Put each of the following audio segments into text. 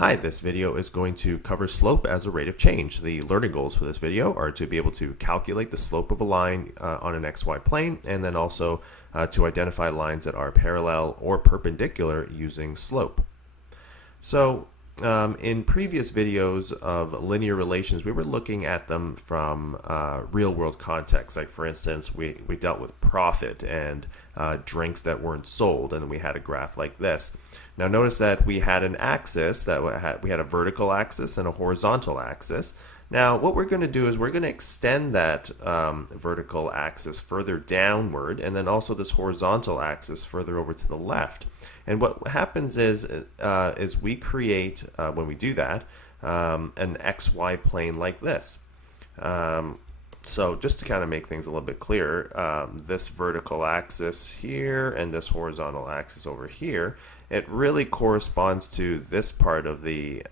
Hi, this video is going to cover slope as a rate of change. The learning goals for this video are to be able to calculate the slope of a line on an XY plane, and then also to identify lines that are parallel or perpendicular using slope. So in previous videos of linear relations, we were looking at them from real-world context. Like, for instance, we dealt with profit and drinks that weren't sold, and we had a graph like this. Now notice that we had an axis, we had a vertical axis and a horizontal axis. Now what we're going to do is we're going to extend that vertical axis further downward, and then also this horizontal axis further over to the left. And what happens is we create, when we do that, an XY plane like this. So just to kind of make things a little bit clearer, this vertical axis here and this horizontal axis over here, it really corresponds to this part of the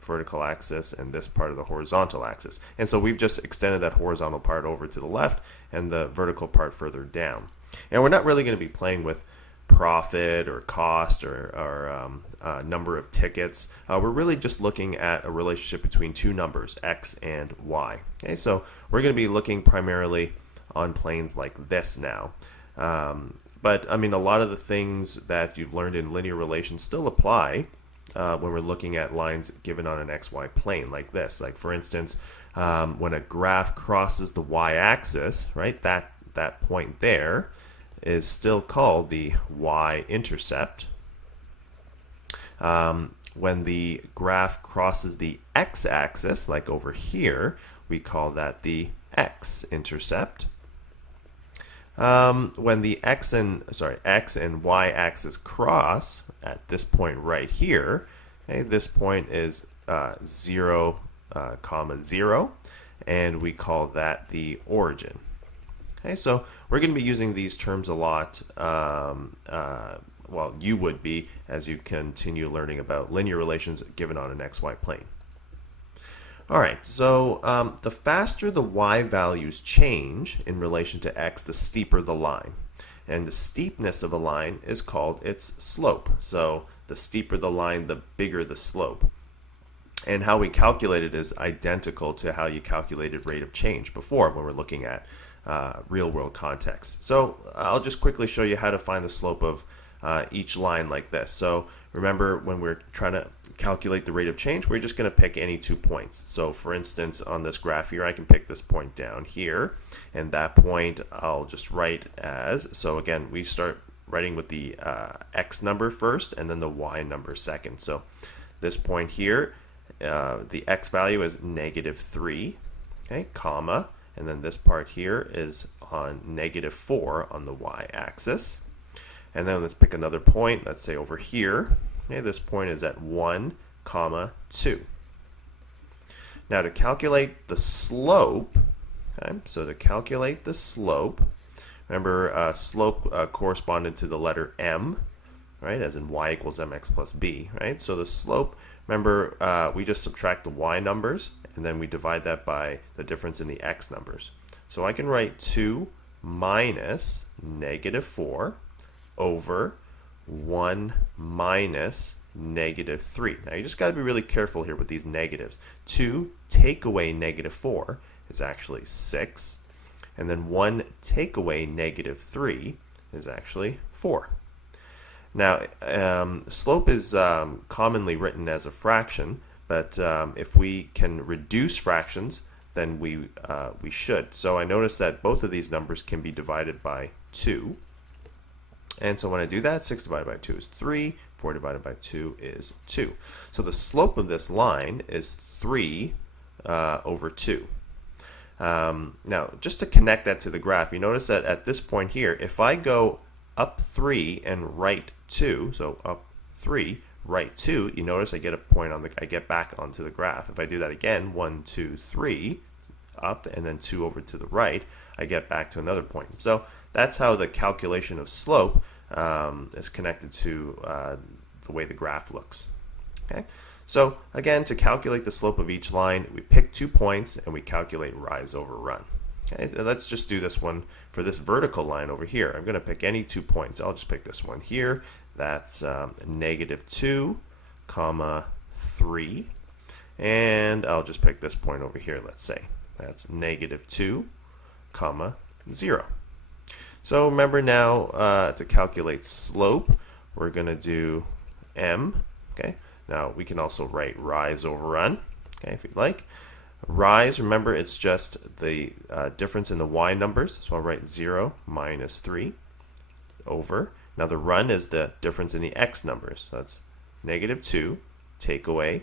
vertical axis and this part of the horizontal axis. And so we've just extended that horizontal part over to the left and the vertical part further down. And we're not really going to be playing with profit or cost or number of tickets. We're really just looking at a relationship between two numbers, x and y. Okay, so we're going to be looking primarily on planes like this now. But I mean, a lot of the things that you've learned in linear relations still apply when we're looking at lines given on an xy plane like this. Like, for instance, when a graph crosses the y-axis, right, that point there is still called the y-intercept. When the graph crosses the x-axis, like over here, we call that the x-intercept. When the x and y-axis cross at this point right here, okay, this point is 0, 0, and we call that the origin. Okay, so we're going to be using these terms a lot. Well, you would be as you continue learning about linear relations given on an xy plane. Alright, so the faster the y values change in relation to x, the steeper the line. And the steepness of a line is called its slope. So the steeper the line, the bigger the slope. And how we calculate it is identical to how you calculated rate of change before when we're looking at real-world context. So I'll just quickly show you how to find the slope of each line like this. So remember, when we're trying to calculate the rate of change, we're just going to pick any 2 points. So for instance, on this graph here, I can pick this point down here, and that point I'll just write as, so again, we start writing with the x number first and then the y number second. So this point here, the x value is -3, okay, comma, and then this part here is on -4 on the y-axis. And then let's pick another point, let's say over here. Okay, this point is at 1, 2. Now to calculate the slope, okay, so to calculate the slope, remember slope corresponded to the letter m, right, as in y equals mx plus b, right? So the slope, remember, we just subtract the y numbers, and then we divide that by the difference in the x numbers. So I can write 2 minus -4 over 1 minus -3. Now you just got to be really careful here with these negatives. 2 take away -4 is actually 6, and then 1 take away -3 is actually 4. Now slope is commonly written as a fraction, but if we can reduce fractions, then we should. So I notice that both of these numbers can be divided by 2. And so when I do that, 6 divided by 2 is 3, 4 divided by 2 is 2. So the slope of this line is 3 over 2. Now, just to connect that to the graph, you notice that at this point here, if I go up 3 and right 2, so up 3, right 2, you notice I get a point on I get back onto the graph. If I do that again, 1, 2, 3, up, and then 2 over to the right, I get back to another point. So that's how the calculation of slope is connected to the way the graph looks. Okay, so again, to calculate the slope of each line, we pick 2 points and we calculate rise over run. Okay, let's just do this one for this vertical line over here. I'm going to pick any 2 points. I'll just pick this one here. That's -2, 3. And I'll just pick this point over here, let's say. That's negative 2, comma, 0. So remember now to calculate slope, we're going to do m. Okay. Now we can also write rise over run, okay, if you'd like. Rise, remember, it's just the difference in the y numbers. So I'll write 0 minus 3 over. Now the run is the difference in the x numbers. So that's negative 2, take away,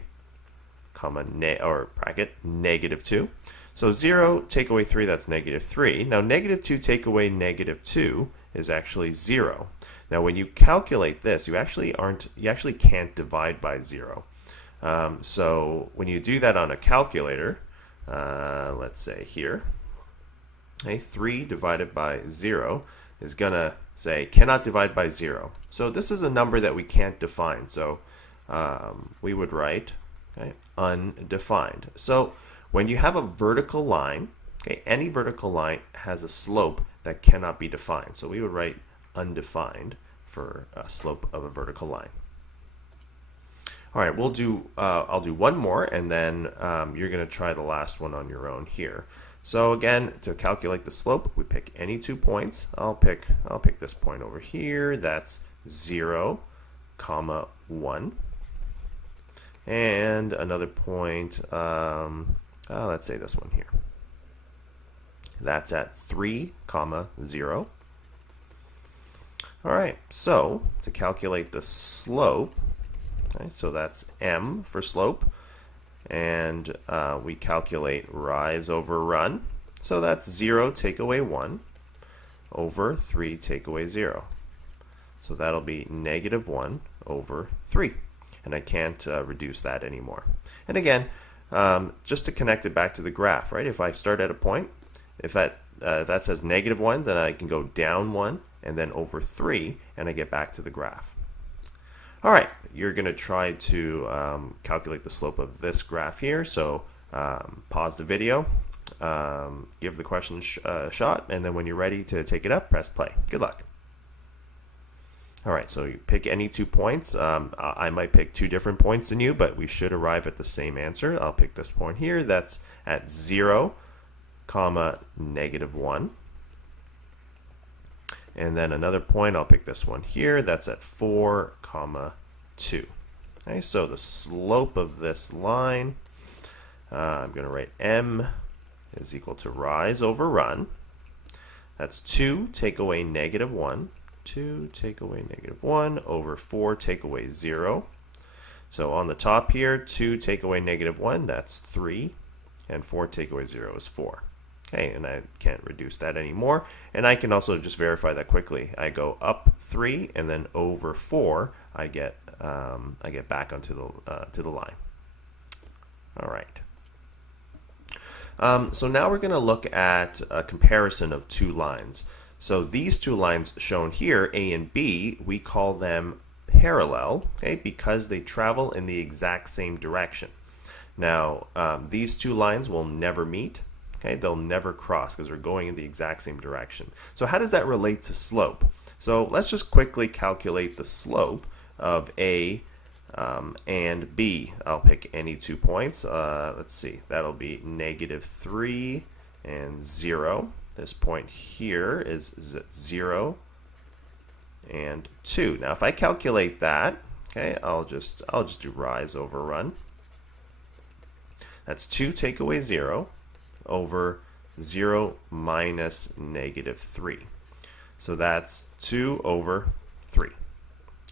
comma, or bracket, negative 2. So 0 take away 3, that's negative 3. Now negative 2 take away negative 2 is actually 0. Now when you calculate this, you actually can't divide by 0. So when you do that on a calculator, let's say here, okay, 3 divided by 0 is going to say cannot divide by 0. So this is a number that we can't define. So we would write, okay, undefined. So when you have a vertical line, okay, any vertical line has a slope that cannot be defined. So we would write undefined for a slope of a vertical line. All right, I'll do one more, and then you're going to try the last one on your own here. So again, to calculate the slope, we pick any 2 points. I'll pick this point over here. That's 0, comma 1, and another point. Let's say this one here. That's at 3, comma 0. All right, so to calculate the slope, okay, so that's m for slope, and we calculate rise over run. So that's 0 take away 1 over 3 take away 0. So that'll be negative 1 over 3, and I can't reduce that anymore. And again, just to connect it back to the graph, right? If I start at a point, if that says negative 1, then I can go down 1 and then over 3, and I get back to the graph. All right, you're going to try to calculate the slope of this graph here. So pause the video, give the question a shot, and then when you're ready to take it up, press play. Good luck. All right, so you pick any 2 points. I might pick 2 different points than you, but we should arrive at the same answer. I'll pick this point here. That's at 0, comma, negative 1. And then another point, I'll pick this one here. That's at 4, comma, 2. Okay, so the slope of this line, I'm going to write m is equal to rise over run. That's 2 take away negative 1. 2 take away negative 1 over 4 take away 0. So on the top here, 2 take away negative 1, that's 3. And 4 take away 0 is 4. Okay, and I can't reduce that anymore. And I can also just verify that quickly. I go up 3 and then over 4, I get back onto the line. All right. So now we're going to look at a comparison of 2 lines. So these 2 lines shown here, A and B, we call them parallel, okay, because they travel in the exact same direction. Now, these 2 lines will never meet. Okay, they'll never cross because they're going in the exact same direction. So how does that relate to slope? So let's just quickly calculate the slope of A and B. I'll pick any 2 points. Let's see, that'll be negative 3 and 0. This point here is 0 and 2. Now if I calculate that, okay, I'll just do rise over run. That's 2 take away 0 over 0 minus negative 3. So that's 2 over 3.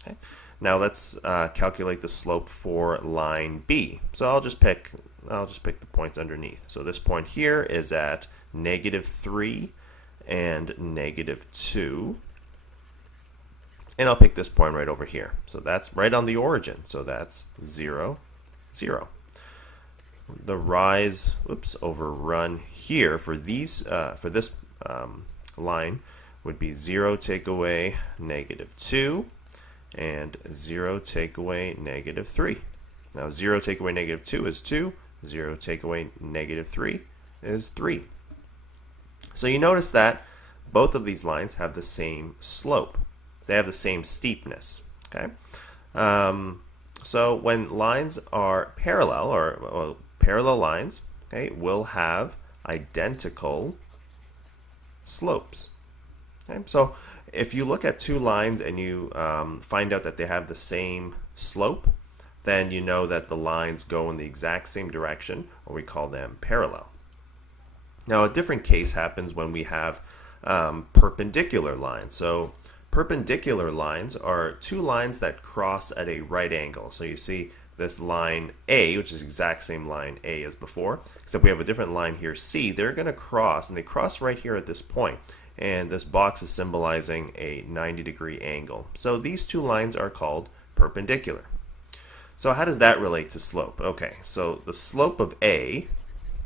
Okay. Now let's calculate the slope for line B. So I'll just pick the points underneath. So this point here is at negative 3 and negative 2. And I'll pick this point right over here. So that's right on the origin. So that's 0, 0. The rise, over run here for these for this line would be 0 take away negative 2 and 0 take away negative 3. Now 0 take away negative 2 is 2, 0 take away negative 3 is 3. So you notice that both of these lines have the same slope. They have the same steepness. Okay. So when lines are parallel, or well, parallel lines, okay, will have identical slopes. Okay? So if you look at two lines and you find out that they have the same slope, then you know that the lines go in the exact same direction, or we call them parallel. Now, a different case happens when we have perpendicular lines. So perpendicular lines are two lines that cross at a right angle. So you see this line A, which is the exact same line A as before, except we have a different line here, C. They're going to cross, and they cross right here at this point. And this box is symbolizing a 90-degree angle. So these two lines are called perpendicular. So how does that relate to slope? Okay, so the slope of A,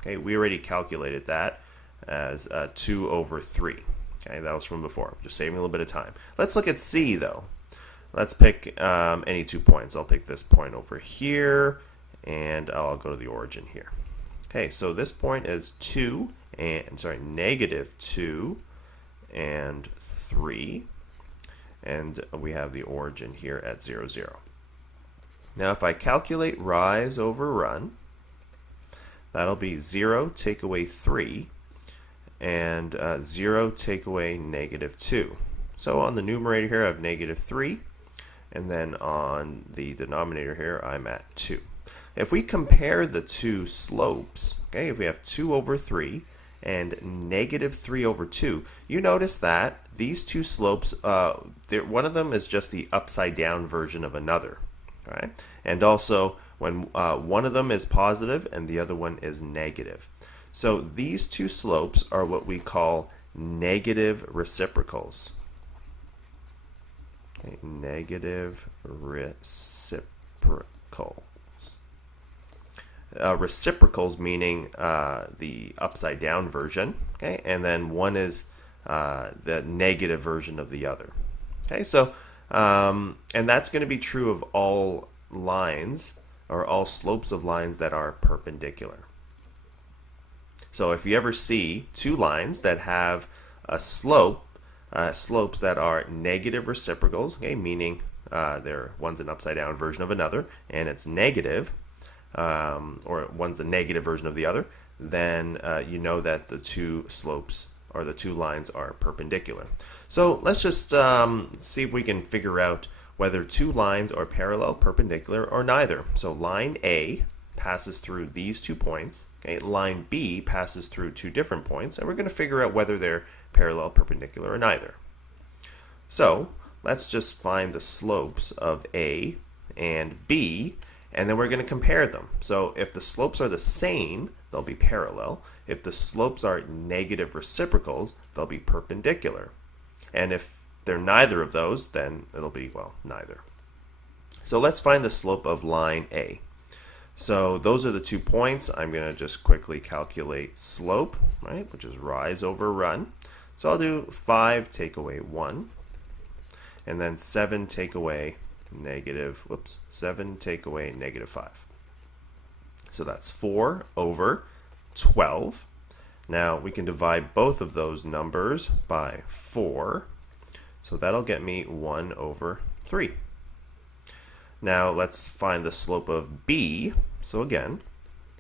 okay, we already calculated that as 2 over 3. Okay, that was from before. Just saving a little bit of time. Let's look at C, though. Let's pick any 2 points. I'll pick this point over here, and I'll go to the origin here. Okay, so this point is 2, and sorry, negative 2 and 3, and we have the origin here at 0, 0. Now if I calculate rise over run, that'll be 0 take away 3, and 0 take away negative 2. So on the numerator here I have negative 3, and then on the denominator here I'm at 2. If we compare the two slopes, okay, if we have 2 over 3 and negative 3 over 2, you notice that these two slopes, one of them is just the upside down version of another. Right? And also when one of them is positive and the other one is negative. So these two slopes are what we call negative reciprocals. Okay, negative reciprocals. Reciprocals meaning the upside down version, okay, and then one is the negative version of the other. Okay, so and that's going to be true of all lines, or all slopes of lines that are perpendicular. So if you ever see two lines that have a slope, slopes that are negative reciprocals, okay, meaning one's an upside down version of another, and it's negative, or one's a negative version of the other, then you know that the two slopes or the two lines are perpendicular. So let's just see if we can figure out whether two lines are parallel, perpendicular, or neither. So line A passes through these 2 points. Okay, line B passes through 2 different points, and we're going to figure out whether they're parallel, perpendicular, or neither. So let's just find the slopes of A and B, and then we're going to compare them. So if the slopes are the same, they'll be parallel. If the slopes are negative reciprocals, they'll be perpendicular. And if they're neither of those, then it'll be, well, neither. So let's find the slope of line A. So those are the 2 points. I'm going to just quickly calculate slope, right, which is rise over run. So I'll do 5 take away 1, and then 7 take away negative, 7 take away negative 5. So that's 4 over 12. Now we can divide both of those numbers by 4. So that'll get me 1 over 3. Now let's find the slope of B. So again,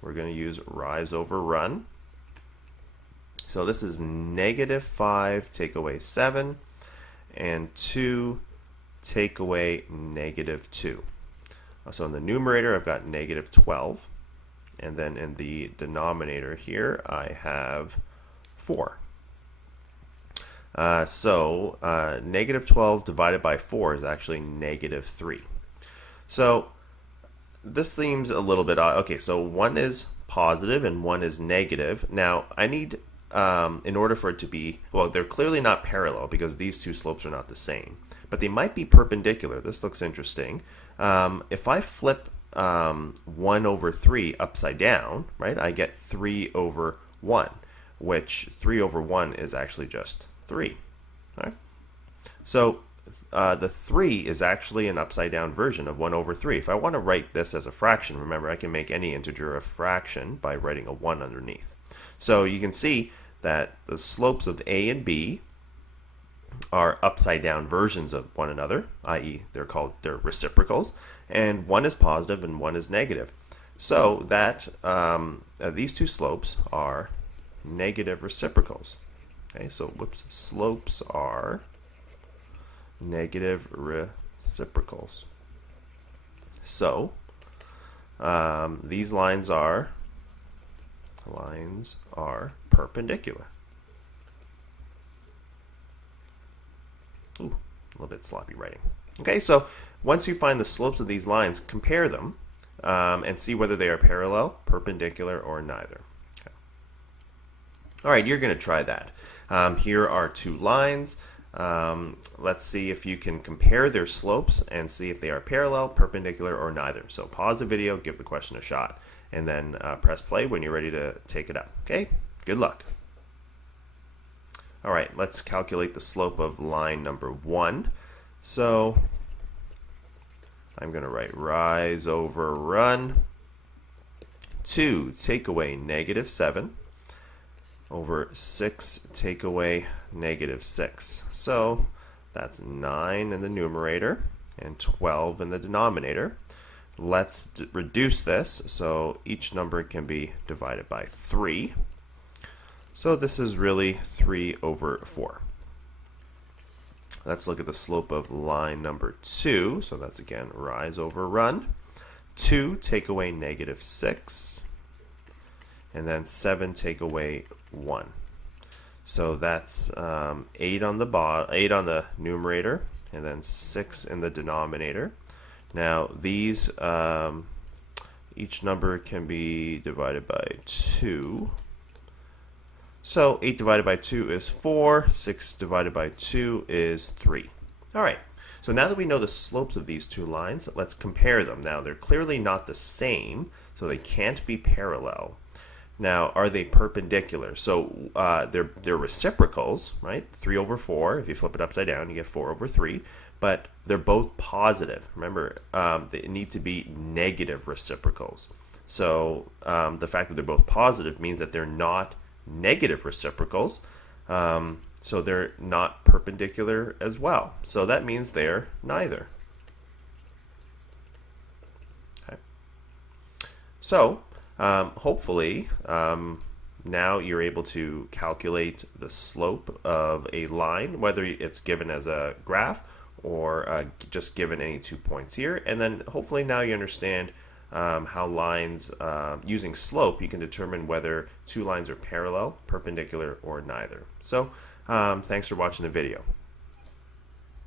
we're going to use rise over run. So this is negative 5 take away 7, and 2 take away negative 2. So in the numerator I've got negative 12, and then in the denominator here I have 4. Negative 12 divided by 4 is actually negative 3. So this seems a little bit odd. Okay, so one is positive and one is negative. Now I need, in order for it to be, well, they're clearly not parallel because these two slopes are not the same, but they might be perpendicular. This looks interesting. If I flip 1 over 3 upside down, right, I get 3 over 1, which 3 over 1 is actually just 3. Right? So the 3 is actually an upside down version of 1 over 3. If I want to write this as a fraction, remember I can make any integer a fraction by writing a 1 underneath. So you can see that the slopes of A and B are upside down versions of one another, i.e. they're reciprocals, and one is positive and one is negative. So that these two slopes are negative reciprocals. Okay, so whoops, slopes are negative reciprocals. So these lines are perpendicular. Ooh, a little bit sloppy writing. Okay, so once you find the slopes of these lines, compare them and see whether they are parallel, perpendicular, or neither. Okay. All right, you're going to try that. Here are two lines. Let's see if you can compare their slopes and see if they are parallel, perpendicular, or neither. So pause the video, give the question a shot, and then press play when you're ready to take it up. Okay, good luck. All right, let's calculate the slope of line number 1. So I'm going to write rise over run. 2 take away negative 7 over 6 take away negative 6. So that's 9 in the numerator and 12 in the denominator. Let's reduce this so each number can be divided by 3. So this is really 3 over 4. Let's look at the slope of line number 2. So that's again rise over run. 2 take away negative 6. And then 7 take away 1. So that's 8 on the numerator and then 6 in the denominator. Now these each number can be divided by 2. So 8 divided by 2 is 4, 6 divided by 2 is 3. All right, so now that we know the slopes of these two lines, let's compare them. Now they're clearly not the same, so they can't be parallel. Now, are they perpendicular? So they're reciprocals, right? 3 over 4, if you flip it upside down, you get 4 over 3, but they're both positive. Remember, they need to be negative reciprocals. So the fact that they're both positive means that they're not negative reciprocals, so they're not perpendicular as well. So that means they're neither. Okay. So hopefully now you're able to calculate the slope of a line, whether it's given as a graph or just given any 2 points here, and then hopefully now you understand how lines, using slope, you can determine whether two lines are parallel, perpendicular, or neither. So thanks for watching the video.